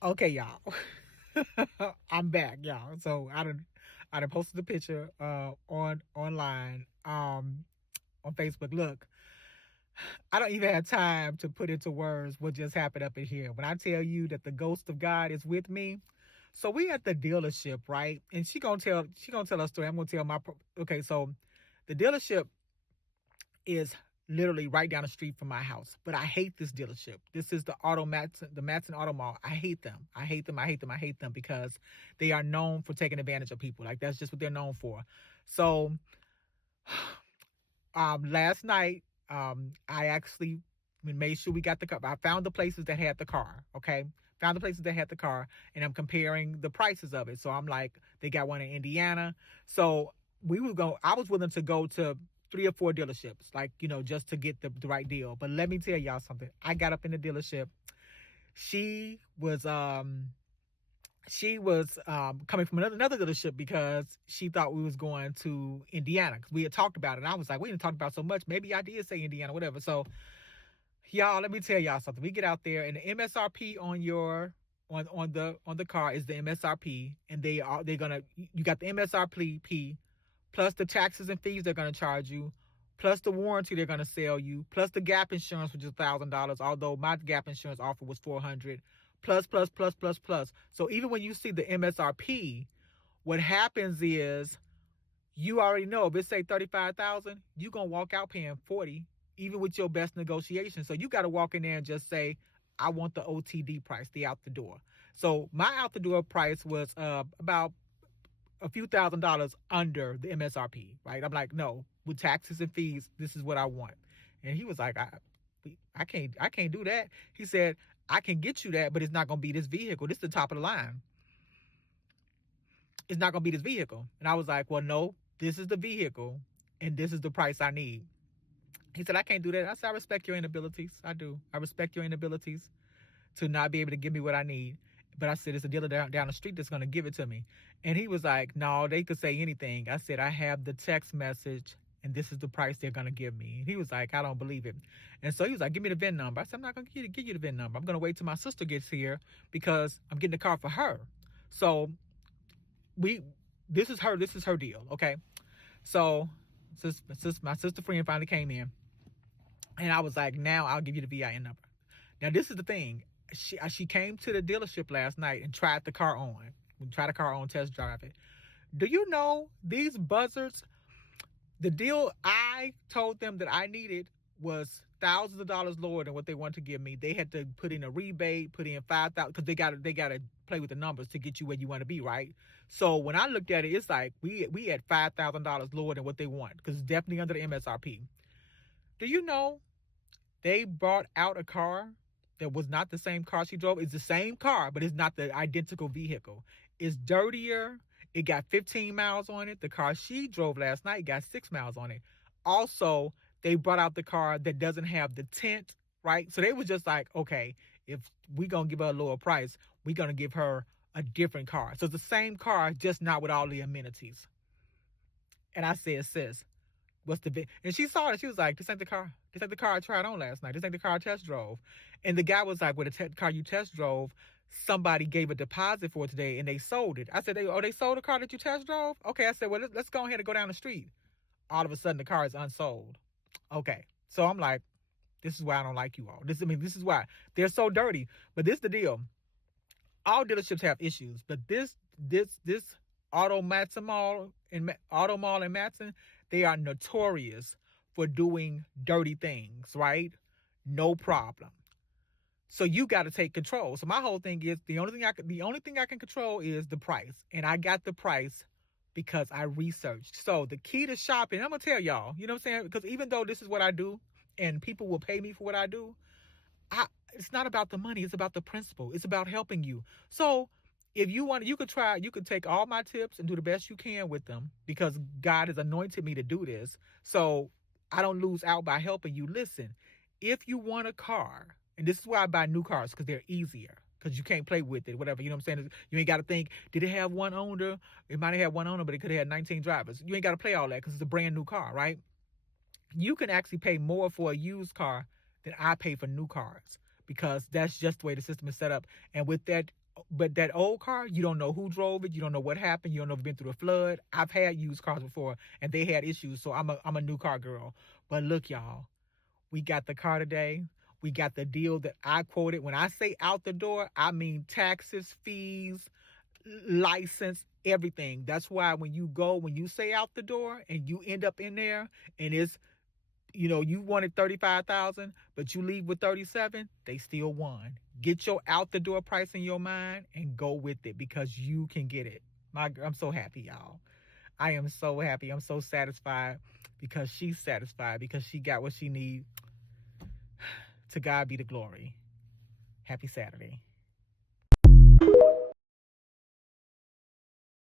Okay, y'all. I'm back, y'all. So I done posted the picture on online on Facebook. Look, I don't even have time to put into words what just happened up in here. When I tell you that the ghost of God is with me, so we at the dealership, right? And she gonna tell a story. I'm gonna tell okay. So the dealership is literally right down the street from my house. But I hate this dealership. This is the Matson Auto Mall. I hate them. I hate them. I hate them. I hate them because they are known for taking advantage of people. Like that's just what they're known for. So last night, I actually made sure we got the car. I found the places that had the car. Okay. Found the places that had the car, and I'm comparing the prices of it. So I'm like, they got one in Indiana. So I was willing to go to 3 or 4 dealerships, like, just to get the right deal. But let me tell y'all something. I got up in the dealership. She was, coming from another dealership because she thought we was going to Indiana because we had talked about it. And I was like, we didn't talk about it so much. Maybe I did say Indiana, whatever. So y'all, let me tell y'all something. We get out there and the MSRP on the car is the MSRP, and they're gonna you got the MSRP plus the taxes and fees they're gonna charge you, plus the warranty they're gonna sell you, plus the gap insurance, which is $1,000. Although my gap insurance offer was $400, plus. So even when you see the MSRP, what happens is you already know if it say 35,000, you gonna walk out paying 40, even with your best negotiation. So you got to walk in there and just say, I want the OTD price, the out the door. So my out the door price was about a few $1,000s under the MSRP, right? I'm like, no, with taxes and fees, this is what I want. And he was like, I can't do that. He said, I can get you that, but it's not gonna be this vehicle. This is the top of the line. It's not gonna be this vehicle. And I was like, well, no, this is the vehicle, and this is the price I need. He said, I can't do that. I said, I respect your inabilities. I do. I respect your inabilities to not be able to give me what I need. But I said, it's a dealer down the street that's going to give it to me. And he was like, no, they could say anything. I said, I have the text message, and this is the price they're going to give me. And he was like, I don't believe it. And so he was like, give me the VIN number. I said, I'm not going to give you the VIN number. I'm going to wait till my sister gets here because I'm getting the car for her. So this is her deal. Okay. So my sister friend finally came in, and I was like, now I'll give you the VIN number. Now, this is the thing. She came to the dealership last night and tried the car on. Tried the car on, test drive it. Do you know these buzzards? The deal I told them that I needed was thousands of dollars lower than what they wanted to give me. They had to put in a rebate, put in 5,000 because they gotta play with the numbers to get you where you want to be, right? So when I looked at it, it's like we had $5,000 lower than what they want because it's definitely under the MSRP. Do you know they brought out a car that was not the same car she drove? It's the same car, but it's not the identical vehicle. It's dirtier. It got 15 miles on it. The car she drove last night got 6 miles on it. Also, they brought out the car that doesn't have the tint, right? So they was just like, okay, if we gonna give her a lower price, we gonna give her a different car. So it's the same car, just not with all the amenities. And I said, sis, what's the big? And she saw it. She was like, this ain't the car. This ain't the car I tried on last night. This ain't the car I test drove. And the guy was like, well, the car you test drove, somebody gave a deposit for it today and they sold it. I said, they sold the car that you test drove? Okay. I said, well, let's go ahead and go down the street. All of a sudden, the car is unsold. Okay. So I'm like, this is why I don't like you all. This is why they're so dirty. But this is the deal. All dealerships have issues, but this Auto Mall in Matson, they are notorious for doing dirty things, right? No problem. So you got to take control. So my whole thing is the only thing I can control is the price, and I got the price because I researched. So the key to shopping, I'm gonna tell y'all, you know what I'm saying? Because even though this is what I do, and people will pay me for what I do, it's not about the money. It's about the principle. It's about helping you. So if you want, you could take all my tips and do the best you can with them because God has anointed me to do this. So I don't lose out by helping you. Listen, if you want a car, and this is why I buy new cars because they're easier because you can't play with it, whatever. You know what I'm saying? You ain't got to think, did it have one owner? It might have had one owner, but it could have had 19 drivers. You ain't got to play all that because it's a brand new car, right? You can actually pay more for a used car than I pay for new cars because that's just the way the system is set up. And with that But that old car, you don't know who drove it. You don't know what happened. You don't know if it's been through a flood. I've had used cars before, and they had issues. So I'm a new car girl. But look, y'all, we got the car today. We got the deal that I quoted. When I say out the door, I mean taxes, fees, license, everything. That's why when you say out the door and you end up in there and it's, you wanted 35,000, but you leave with 37, they still won. Get your out the door price in your mind and go with it because you can get it. I'm so happy, y'all. I am so happy. I'm so satisfied because she's satisfied because she got what she needs. To God be the glory. Happy Saturday.